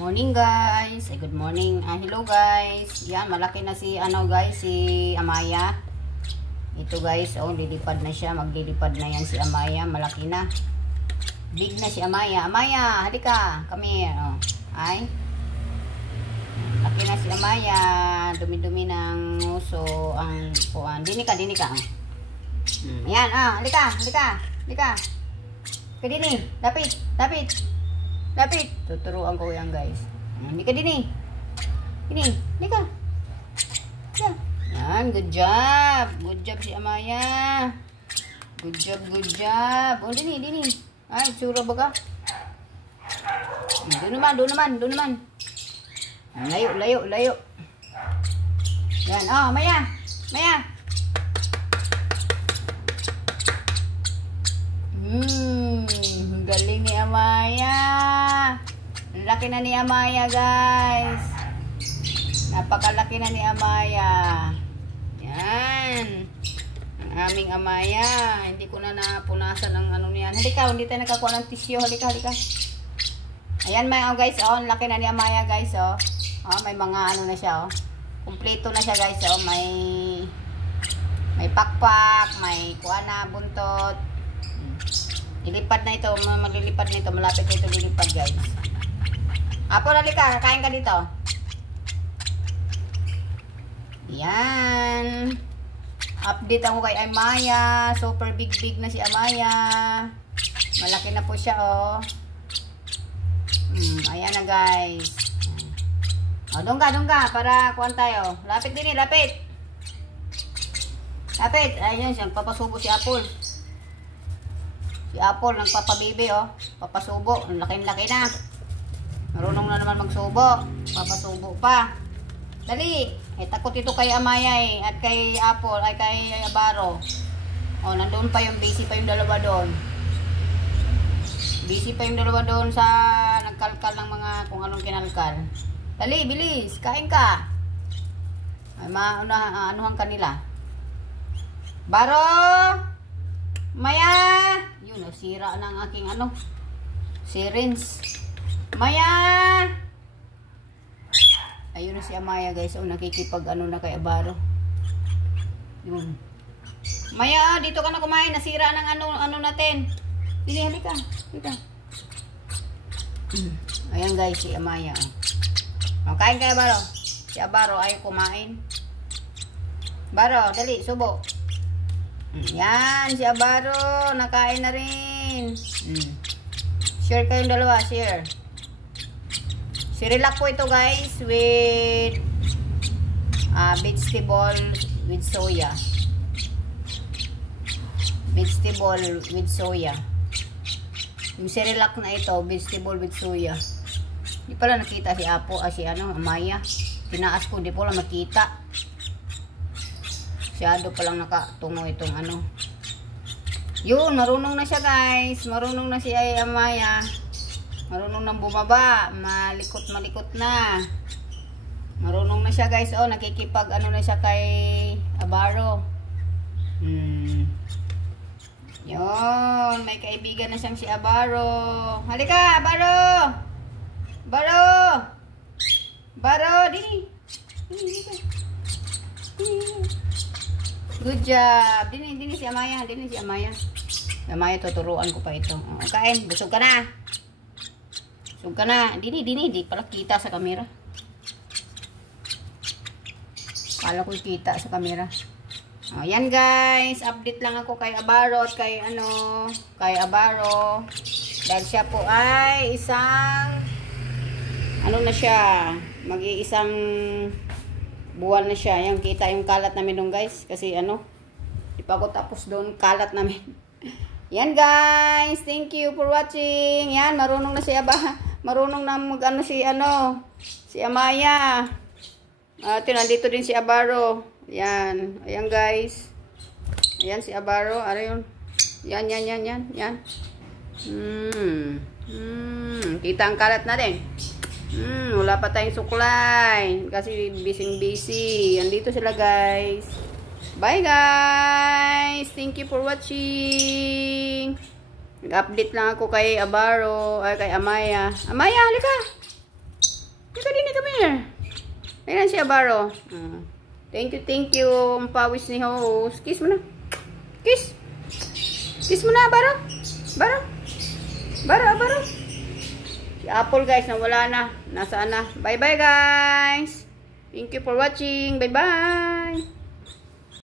Morning guys. Good morning. Hello guys. Yan, malaki na si guys, si Amaya. Ito guys, lilipad na siya. Maglilipad na yan si Amaya. Malaki na. Big na si Amaya. Amaya, halika. Come here. Ay. Laki na si Amaya. Dumi-dumi ng uso ang puan. Dini ka. Yan, halika. Kadini, Lapit. Tuturuan ko yan guys. Hindi ka din Hindi ka. Yan, good job. Good job si Amaya. Good job. Dini. Ay, sura ba ka? Doon naman. Layo. Yan, Maya. Galing ni Amaya. Laki na ni Amaya guys. Napakalaki na ni Amaya. Yan. Ang aming Amaya. Hindi ko na napunasan ng niyan. Halika, hindi tayo nakakuha ng tissue. Halika. Ayan guys, laki na ni Amaya guys, may mga na siya, Kumpleto na siya guys, may pakpak, may kuana, buntot. Ilipad na ito, maglilipad na ito, malapit na ito lilipad guys. Apo, halika, kakain ka dito. Yan. Update ako kay Amaya. Super big na si Amaya. Malaki na po siya, ayan na guys. Doon ka, para kuhan tayo. Lapit din lapit. Ayun siya, papasubo si Apple. Si Apple, nagpapabibi, papasubo. Ang laki na. Marunong na naman magsubo. Papasubo pa. Dali. Takot ito kay Amaya at kay Apple, ay kay Abaro. Nandun pa yung busy pa yung dalawa doon. Busy pa yung dalawa doon sa nagkalkal ng mga kung anong kinalkal. Dali, bilis. Kain ka. Ay, anuhan kanila. Baro! Maya! Yun, sira ng aking syringe. Maya! Ayun na si Amaya guys. Nakikipag na kay Abaro. Yun. Maya, dito ka na kumain. Nasira ng natin. Dili, halika. Ayan guys, si Amaya. Kain kay Abaro. Si Abaro ay kumain. Baro, dali, subo. Yan, si Abaro, nakain na rin. Share kayong dalawa, share. Sirilak po ito guys with vegetable with soya. Vegetable with soya. Yung sirilak na ito, vegetable with soya. Di pala nakita si Amaya. Tinaas ko, di po lang makita. Masyado palang nakatungo itong Yun, marunong na siya guys. Marunong na si Amaya. Marunong nang bumaba. Malikot na. Marunong na siya guys. Nakikipag na siya kay Abaro. Yun, may kaibigan na siyang si Abaro. Halika, Abaro! Baro, dini. Good job. Dini si Amaya. Amaya, tuturuan ko pa ito. Kain, busog ka na. Dini, di pala kita sa kamera. Kala ko kita sa kamera. Yan guys, update lang ako kay Abaro at kay Abaro. Dahil siya po ay isang na siya, mag-iisang buwan na siya. Yan, kita yung kalat namin doon guys. Kasi di pa ako tapos doon, kalat namin. Yan guys, thank you for watching. Yan, marunong na marunong na si Amaya. Nandito din si Abaro. Yan, ayan guys. Ayan si Abaro, yun. Yan. Kita ang kalat natin. Wala pa tayong suklay kasi busy. Andito sila guys. Bye guys. Thank you for watching. Nag-update lang ako kay Abaro, ay kay Amaya. Amaya, halika. Kaya din come here. Ayan si Abaro. Thank you. Ang pawis ni host. Kiss mo na. Kiss. Kiss mo na, Abaro. Abaro. Si Apple guys, nawala na. Nasaan na. Bye-bye guys. Thank you for watching. Bye-bye.